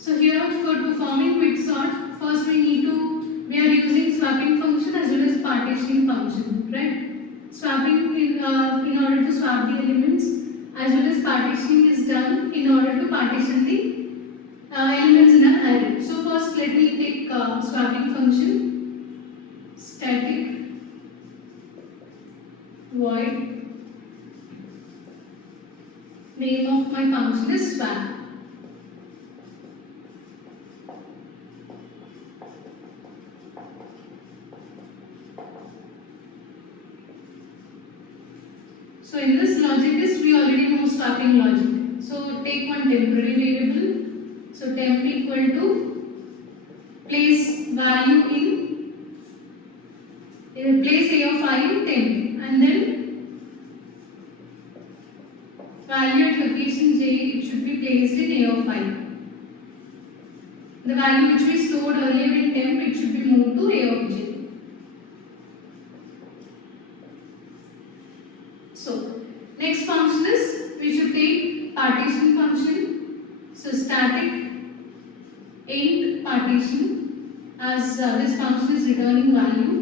So here for performing quicksort, first we are using swapping function as well as partitioning function, right? Swapping in order to swap the elements, as well as partitioning is done in order to partition the elements in an array. So first let me take swapping function, static void, name of my function is swap. So in this logic is we already know swapping logic. So take one temporary variable. So temp equal to place value in place a of I in temp, and then value at location j, it should be placed in a of I. The value which we stored earlier in temp, it should be moved to a of j. So next function is we should take partition function. So static int partition, as this function is returning value,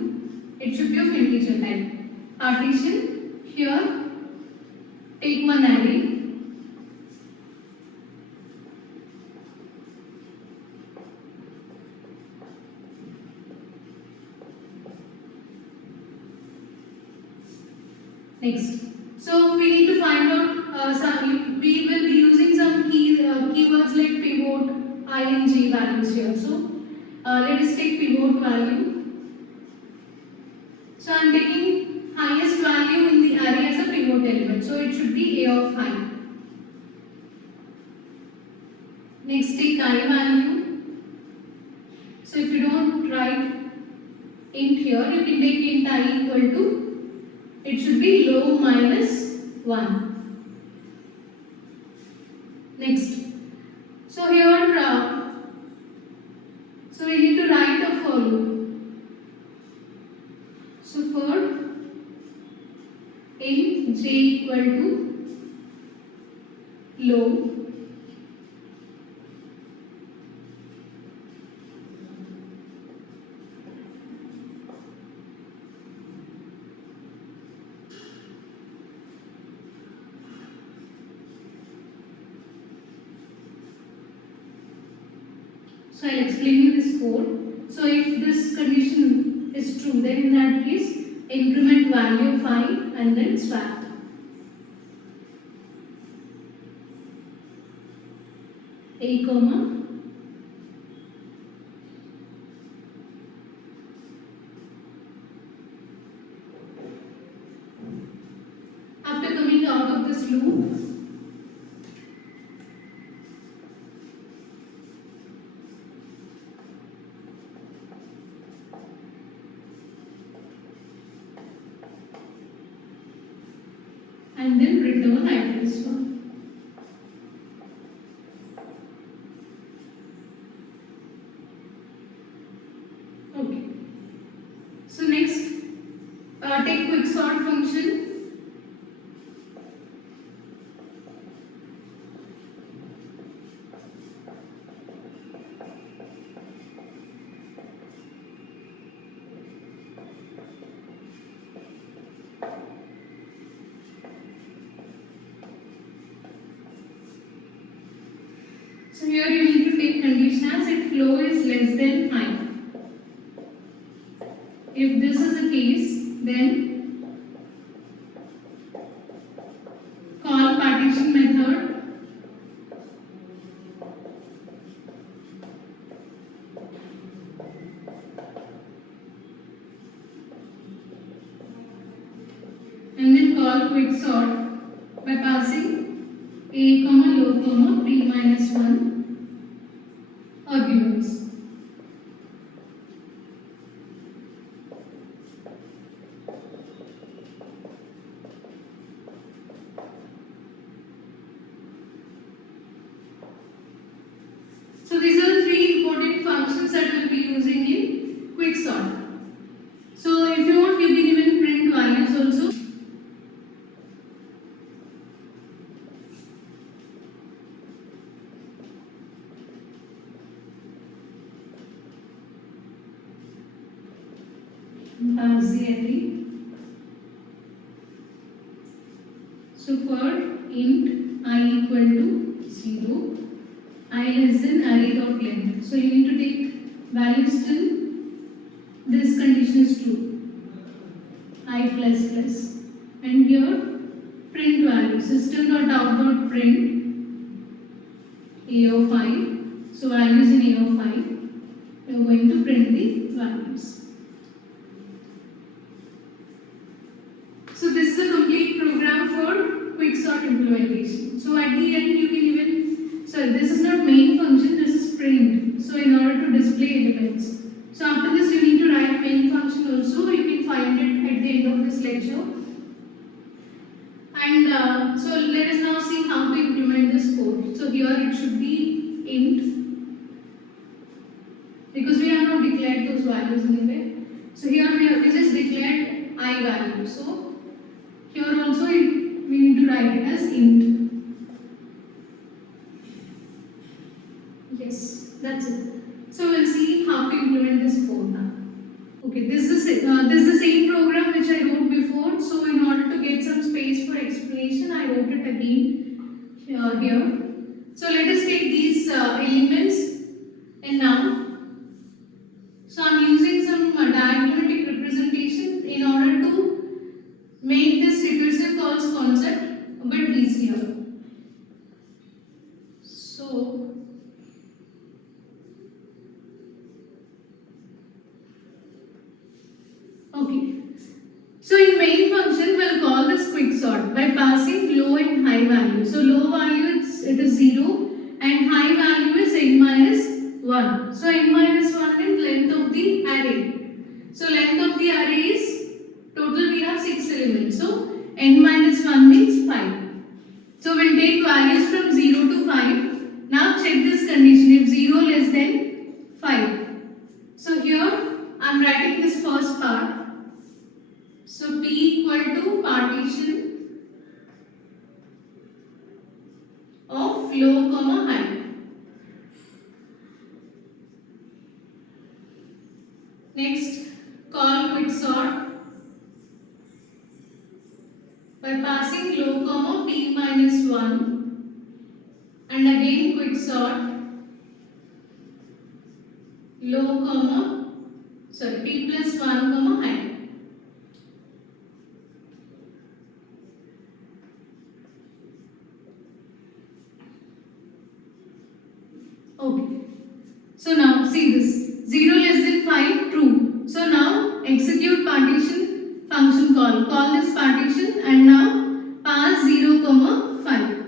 it should be of integer type. Partition, here take one array. Next, so we need to find out we will be using some keywords like pivot, I and j values here. So let us take pivot value. So I am taking highest value in the array as a pivot element. So it should be a of I. Next, take I value. So if you don't write int here, you can take int I equal to, it should be low minus 1. Next, so here, so we need to write a for loop. So for int j equal to low, so I'll explain you this code. So if this condition is true, then in that case, increment value of I and then swap. A comma after coming out of this loop, and then return address one. Okay. So next, take quicksort function. So here you need to take condition as if flow is less than I. If this is the case, then call partition method and then call quicksort by passing a comma low comma p minus 1 arguments. So these are the three important functions that we'll be using in quicksort. So if you want, you can even print values also. pass the array. So for int I equal to 0, I less than array dot length. So you need to take values till this condition is true, I plus plus. And here print value, system dot out dot print a of I. So values in a of I, we are going to print the values. So this is a complete program for Quicksort implementation. So at the end you can even, sorry, this is not main function, this is print. So in order to display elements. So after this you need to write main function also. You can find it at the end of this lecture. And so let us now see how to implement this code. So here it should be int, because we have not declared those values anyway. So here we just declared I value. So here also we need to write it as int. Yes, that's it. So we'll see how to implement this code now. Okay, this is the same program which I wrote before. So in order to get some space for explanation, I wrote it again here. So let us take these elements, and now, so I'm using some diagrammatic representation in order to make this recursive calls concept a bit easier. So okay. So in main function we'll call this quicksort by passing low and high value. So low value it is 0 and high value is n minus 1. So n minus 1 is length of the array. So length of the array is, total we have 6 elements. So n minus 1 means 5. So we'll take values from 0 to 5. Now check this condition, if 0 less than 5. So here I am writing this first part. So P equal to partition of low comma high. Next, call quicksort by passing low comma P minus 1, and again quicksort low comma, sorry, P plus 1 comma high. Okay. So now see this, 0 less than 5 true. So now execute partition function call. Call this partition and now pass 0 comma 5.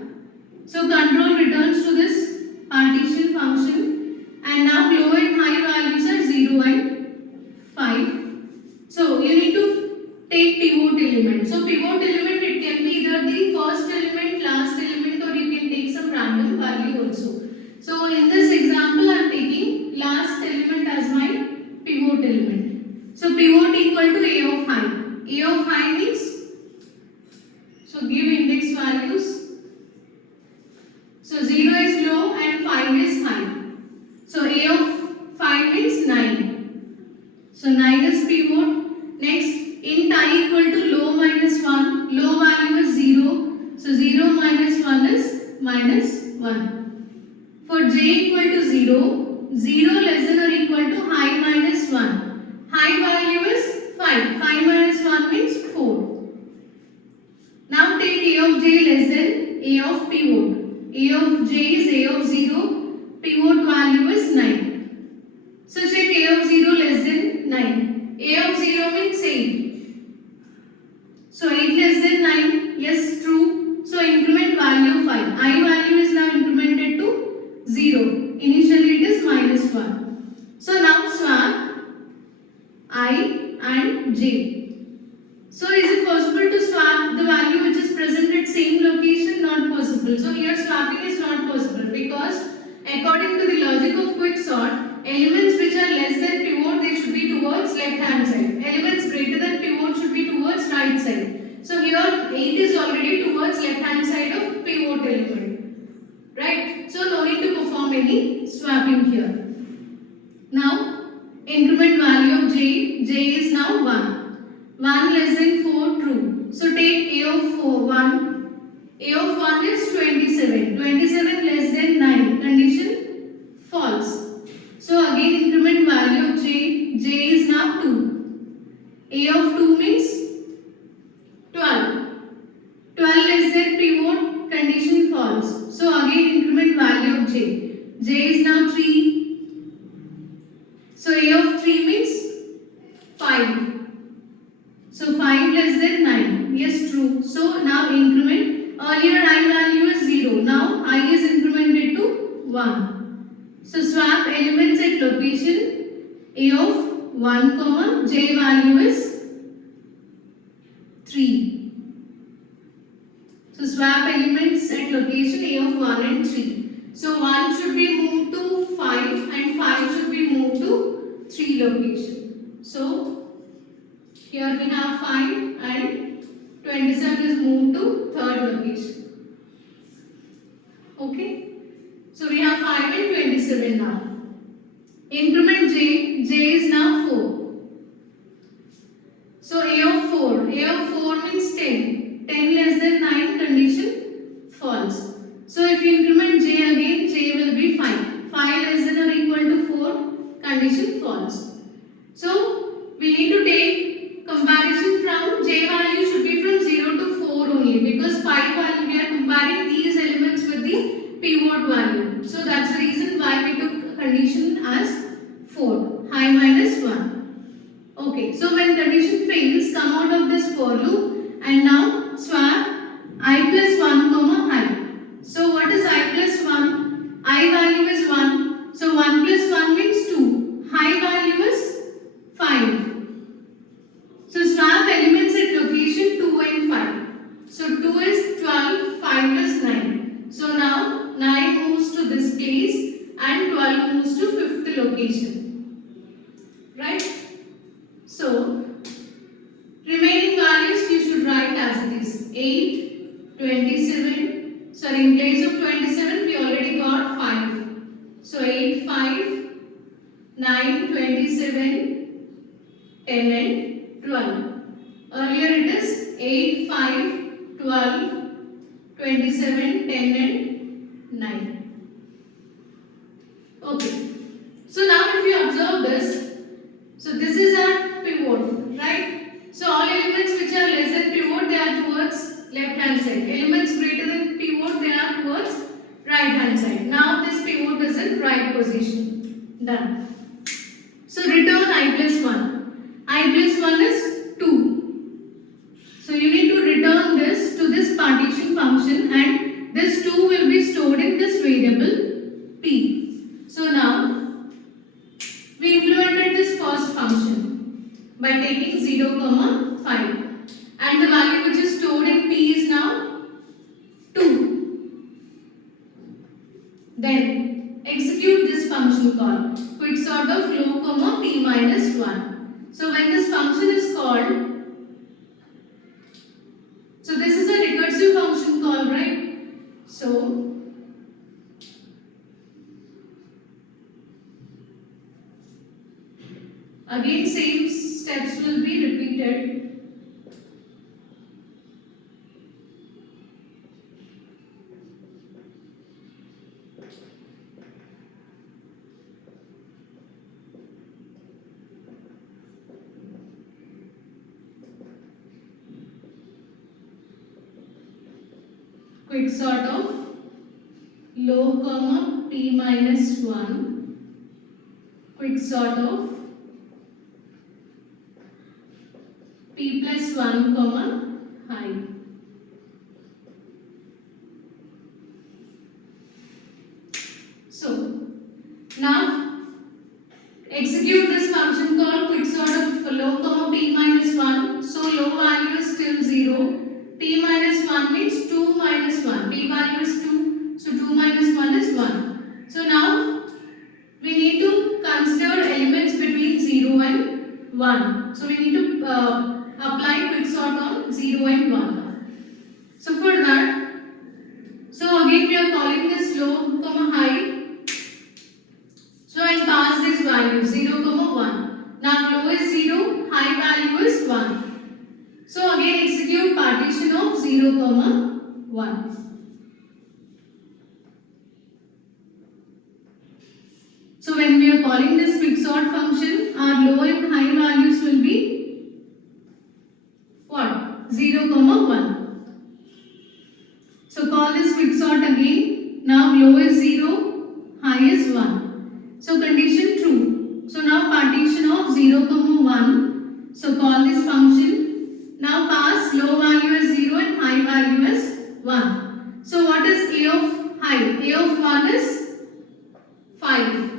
So control returns to this partition function, and now low and high values are 0 and 5. So you need to take pivot element. So pivot element, it can be either the first element, last element, or you can take some random value also. So in this example I am taking last element as my pivot element. So pivot equal to A of high. A of high means, so give index values. So 0 is low and 5 is high. So A of 5 means 9. So 9 is pivot. Next, int I equal to low minus 1. Low value is 0. So 0 minus 1 is minus 1. For j equal to 0, 0 less than or equal to high minus 1. High value is 5. 5 minus 1 means 4. Now take A of j less than A of pivot. A of j is A of 0. Pivot value is 9. So check A of 0 less than 9. A of 0 means 8. So 8 less than 9. Yes, true. So increment value 5. I value is now incremented to 0. Initially it is minus 1. So now swap I and j. So is it possible to swap the value which is present at same location? Not possible. So here swapping is not possible, because according to the logic of quicksort, elements which are less than pivot, they should be towards left hand side. Elements greater than pivot should be towards right side. So here 8 is already towards left hand side of pivot element. Right? So no need to perform any swapping here. Now increment value of j j is now 1. 1 less than 4, true. So take a of 4, 1. A of 1 is 27. 27 less than 9. Condition false. So again increment value of j. J is now 2. A of 2 means 12. 12 less than pivot. Condition false. So again increment value of j. J is now 3. So A of 3 means 5. So 5 less than 9. Yes, true. So now increment. Earlier I value is 0. Now I is incremented to 1. So swap elements at location A of 1 comma j value is 3. So swap elements at location A of 1 and 3. So 1 should be moved to 5 and 5 should be moved to 3 location. So here we have 5 and 27 is moved to 3rd location. Okay. So we have 5 and 27 now. Increment j. J is now 4. So A of 4. A of 4 means 10. 10 less than 9. Condition false. So if you increment j again, j will be 5. 5 less than or equal to 4. Condition false. So we need to take comparison from j value should be from 0 to 4 only, because 5 value we are comparing these elements with the pivot value. So that's the reason why we took condition as 4. High minus 1. Okay, so when condition fails, come out of this for loop and now swap I plus 1 comma high. So what is I plus 1? I value is 1. So 1 plus 1 means 2. High value is 5. So swap elements at location 2 and 5. So 2 is 12, 5 is 9. So now 9 moves to this place and 12 moves to 5th location. Right? So remaining values you should write as it is. 8, 27. Sorry, in place of 27 we already got 5. So 8, 5, 9, 27, 10 and 12. Earlier it is 8, 5, 12, 27, 10 and 9. Okay. So now if you observe this, so this is our pivot, right? So all elements which are less than pivot, they are towards left hand side. Elements greater than pivot, they are towards right hand side. Now this pivot is in right position. Done. So return I plus 1. I plus 1 is 2. So you need to return this to this partition function and this 2 will be stored in this variable p. So now we implemented this first function by taking 0, 5 and the value which is stored in p is now 2. Then execute this function call quicksort of low, p minus 1. So when this function is called, so this is a recursive function call, right? So again same steps will be repeated. Quicksort of low, p minus 1. Quicksort of p plus 1, high. So now execute this function called quicksort of low, p minus 1. So low value is still 0. P minus 1 means 2 minus 1. P value is 2. So 2 minus 1 is 1. So now we need to consider elements between 0 and 1. So we need to apply quicksort on 0 and 1. So for that, so again we are calling this low, high. So and pass this value 0, 1. Now Now low is 0, high value is 1. So again execute partition of 0, 1. So when we are calling this quicksort function, our low and high values will be what? 0, 1. So call this quicksort again. Now low is 0, high is 1. So condition true. So now partition of 0, 1. So call this function. Now pass low value as 0 and high value as 1. So what is A of high? A of 1 is 5.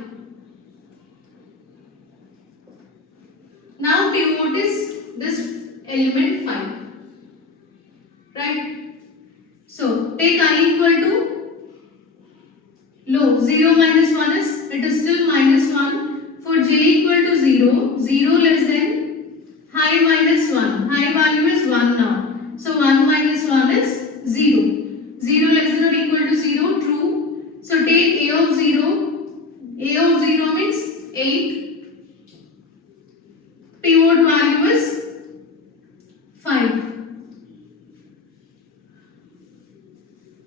Now pivot is this element 5. Right? So take I equal to low. 0 minus 1 is, it is still minus 1. For j equal to 0, 0 less than high minus 1. High value is 1 now. So 1 minus 1 is 0. 0 less than or equal to 0, true. So take A of 0. A of 0 means 8. Pivot value is 5.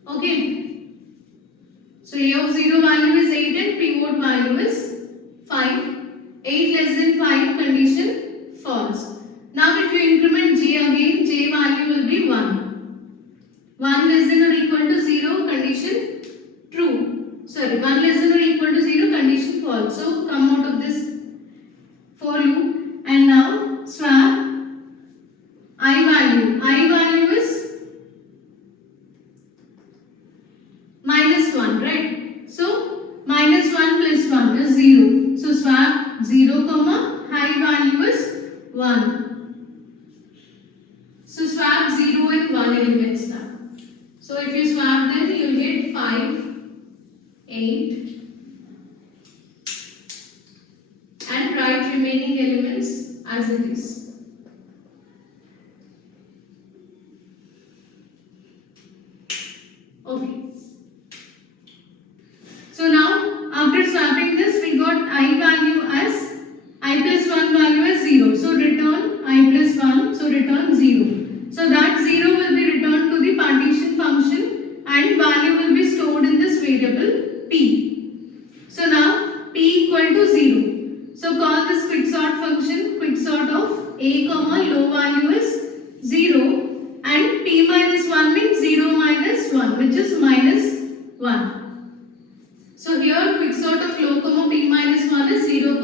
Okay. So A of 0 value is 8 and pivot value is 5. 8 less than 5 condition false. Now if you increment j again, j value will be 1. 1 less than or equal to 0 condition true. Sorry, 1 less than or equal to 0 condition false. So come out of this for loop. And now swap I value. I value is minus 1, right? So minus 1 plus 1 is 0. So swap 0, high value is 1. So swap 0 and 1 elements now. So if you swap them, you will get 5, 8. And write remaining elements as it is. Okay. So now after swapping this, we got I value as I plus 1 value as 0. So return I plus 1. So return 0. So that 0 will be returned to the partition function and value will be stored in this variable p. So now p equal to 0. So call this quicksort function quicksort of a, low value is 0 and p minus 1 means 0 minus 1 which is minus 1. So here quicksort of low, p minus 1 is 0,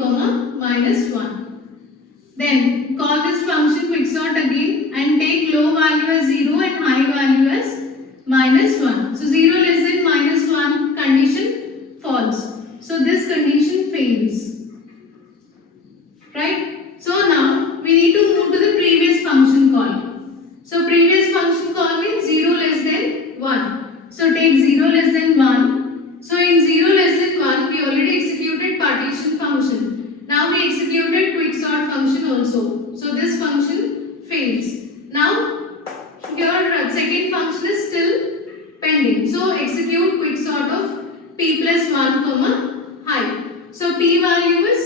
minus 1. Then call this function quicksort again and take low value as 0 and high value as minus 1. So 0 less than minus 1 condition false. So this condition fails. Right? So now we need to move to the previous function call. So previous function call means 0 less than 1. So take 0 less than 1. So in 0 less than 1 we already executed partition function. Now we executed quicksort function also. So this function fails. Now your second function is still pending. So execute quicksort of p plus 1, high. So p value is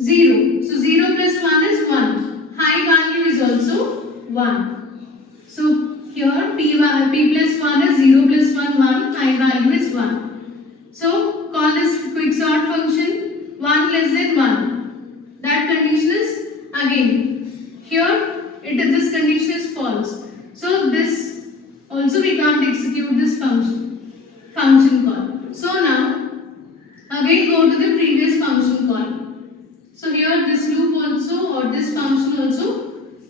0. So 0 plus 1 is 1. High value is also 1. So here p plus 1 is 0 plus 1, 1. High value is 1. So call this quicksort function 1 less than 1. That condition is again here this condition is false. So this also we can't execute this function call. So now again go to the previous function call. So here this loop also or this function also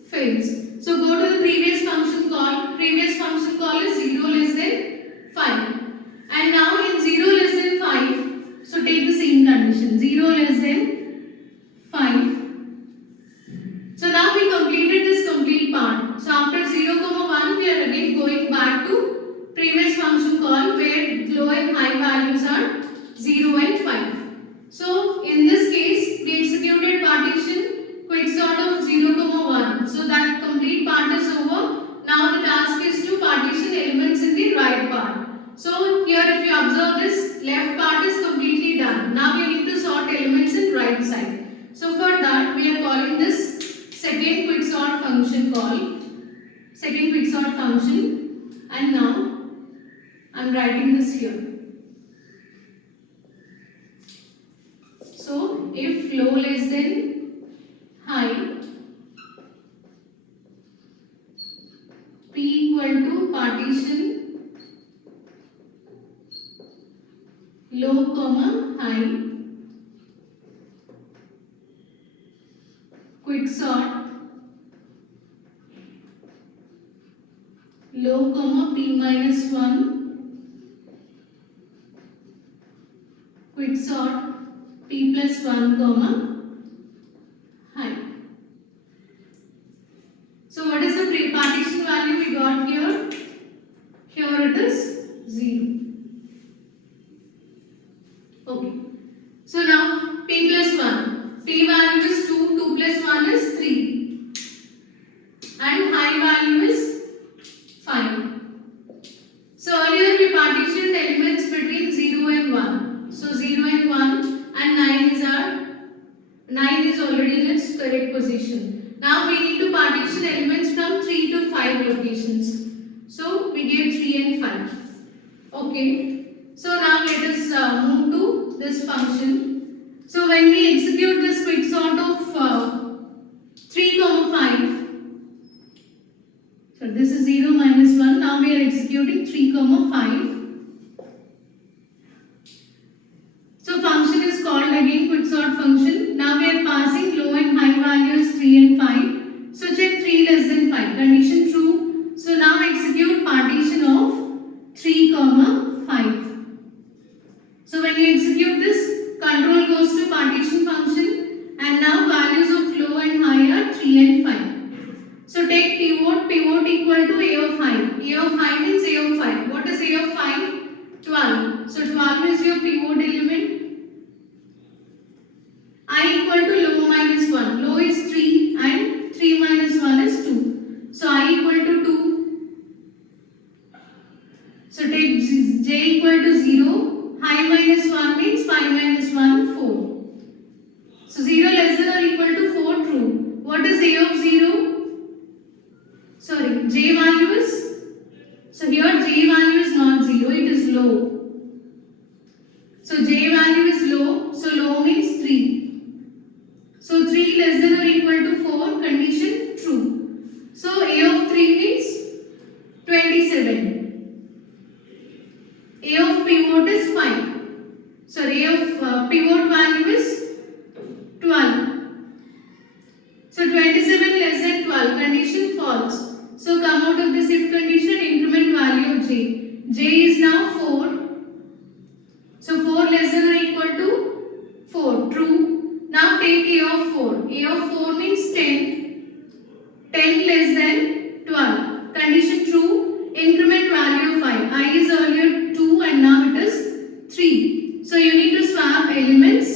fails. So go to the previous function call. Previous function call is 0 less than 5. And now in 0 less than 5, so take the same condition. 0 less than 5. So now we completed this complete part. So after 0, 1 we are again going back to previous function call where low and high values are 0 and 5. So in this case we executed partition quicksort of 0, 1. So that complete part is over. Now the task is to partition elements in the right part. So here if you observe this left part is completely done. Now we need to sort elements in right side. So for that we are calling call, second quicksort function, and now I am writing this here. So if low less than high, P equal to partition low comma high, quicksort low comma P minus 1, quicksort P plus 1 comma high. So what is the pre-partition value we got here? Here it is 0. Okay. So now P plus 1. P value is 2, 2 plus 1 is 3. And high value is 5. So earlier we partitioned elements between 0 and 1. So 0 and 1 and 9 is already in its correct position. Now we need to partition elements from 3 to 5 locations. So we gave 3 and 5. Okay. So now let us move to this function. So when we execute this quicksort of 3, 5. So this is 0 minus 1. Now we are executing 3, 5. So function is called again quicksort function. Now we are passing low and high values 3 and 5. So check 3 less than 5. Condition true. So now execute partition of 3, 5. So when you execute this, control goes to partition function, and now values of low and high are 3 and 5. So take pivot equal to A of high. A of high means A of 5. What is A of 5? 12. So 12 is your pivot element. I equal to low minus 1. Low is 3 and 3 minus 1 is 2. So I equal to 2. So take J equal to 0. High minus 1 means 5 minus 1, 4. So 0 less than or equal to 4, true. What is A of 0? Sorry, J value is, so here J value is not 0, it is low. So J value is low, so low means 3. So 3 less than or equal to 4, condition true. So A of 3 means 27. A of pivot is 5. So A of pivot value is 12. So 27 less than 12, condition false. So come out of this if condition, increment value of J. J is now 4. So 4 less than or equal to 4, true. Now take A of 4. A of 4 means 10. 10 less than 12. Condition true. Increment value of I. I is earlier 2 and now it is 3. So you need to swap elements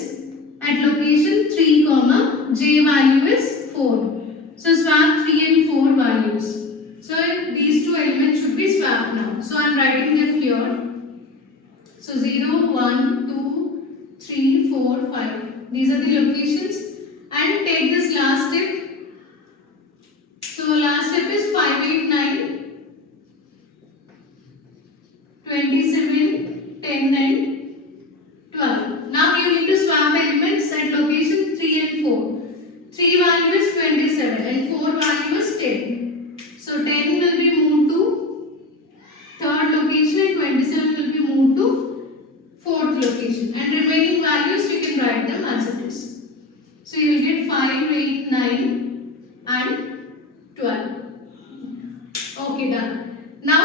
at location 3, J value is 4. So swap 3 and 4 values. So these two elements should be swapped now. So I am writing them here. So 0, 1, 2, 3, 4, 5. These are the locations. And take this last step. So last step is 5, 8, 9, 27, 10 and 12. Now you need to swap elements at location 3 and 4. 3 value is 27 and 4 value is 10. So 10 will be moved to third location and 27 will be moved to fourth location. And remaining values you can write them as it is. So you will get 5, 8, 9 and 12. Okay, done. Now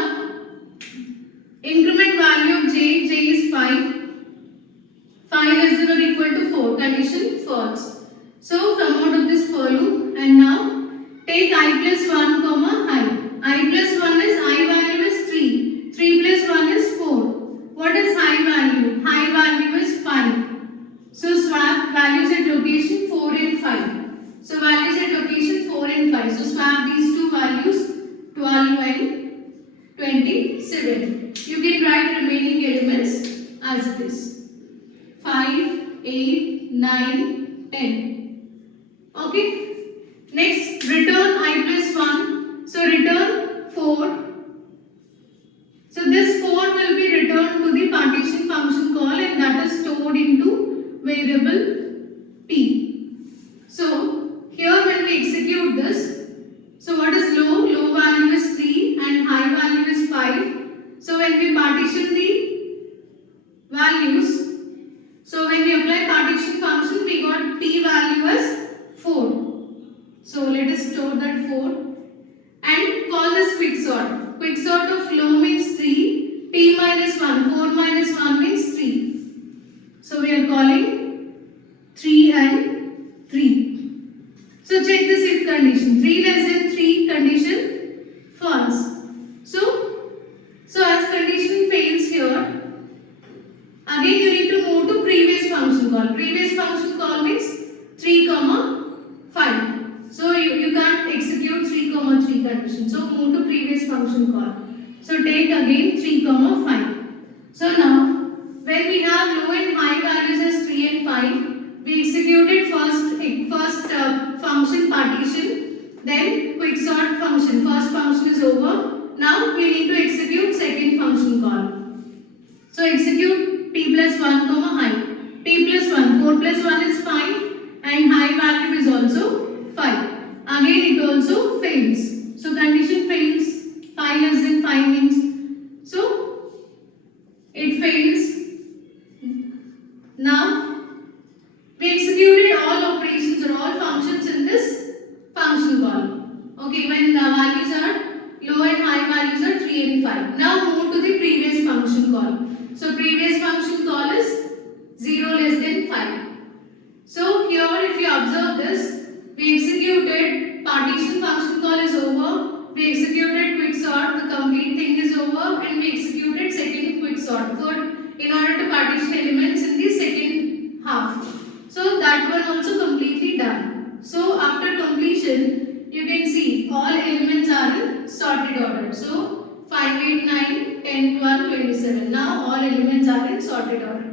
increment value of J is 5. 5 less than or equal to 4. Condition false. So come out of this for loop and now take I plus 1, high. I plus 1 is I value is 3. 3 plus 1 is 4. What is high value? High value is 5. So swap values at location 4 and 5. So values at location 4 and 5. So swap these two values 12 and 27. You can write remaining elements as it is. 5, 8, 9, 10. Okay. Next, return I plus 1. So return 4. So this 4 will be returned to the partition function call, and that is stored into variable t. So here when we execute this, so what is low? Low value is 3 and high value is 5. So when we partition the values, so when we apply partition function, we got t value as 4. So let us store that 4 and call this quicksort. Quicksort of low means 3, t minus 1, 4 minus 1 means 3. So we are calling 3 and 3. So check this if condition. 3 less than 3 condition false. So as condition fails here, again you need to move to previous function call. Previous function call means 3 comma 5. So you can't execute 3 comma 3 condition. So move to previous function call. So take again 3 comma 5. So now when we have low and high values as 3 and 5, we executed first function partition, then quicksort function. First function is over. Now we need to execute second function call. So execute t plus 1 comma high. T plus 1, 4 plus 1 is 5 and high value is also 5. Again it also fails. So condition fails. 5 less than 5 means. So it fails. Now we executed all operations or all functions in this function call. Okay, when the values are low and high values are 3 and 5. Now move to the previous function call. So previous function call is 0 less than 5. So here if you observe this, we executed partition function call is over, we executed quicksort, the complete thing is over, and we executed second quicksort in order to partition elements in the second half. So that one also completely done. So after completion, you can see all elements are in sorted order. So 5, 8, 9, 10, 12, 27. Now all elements are in sorted order.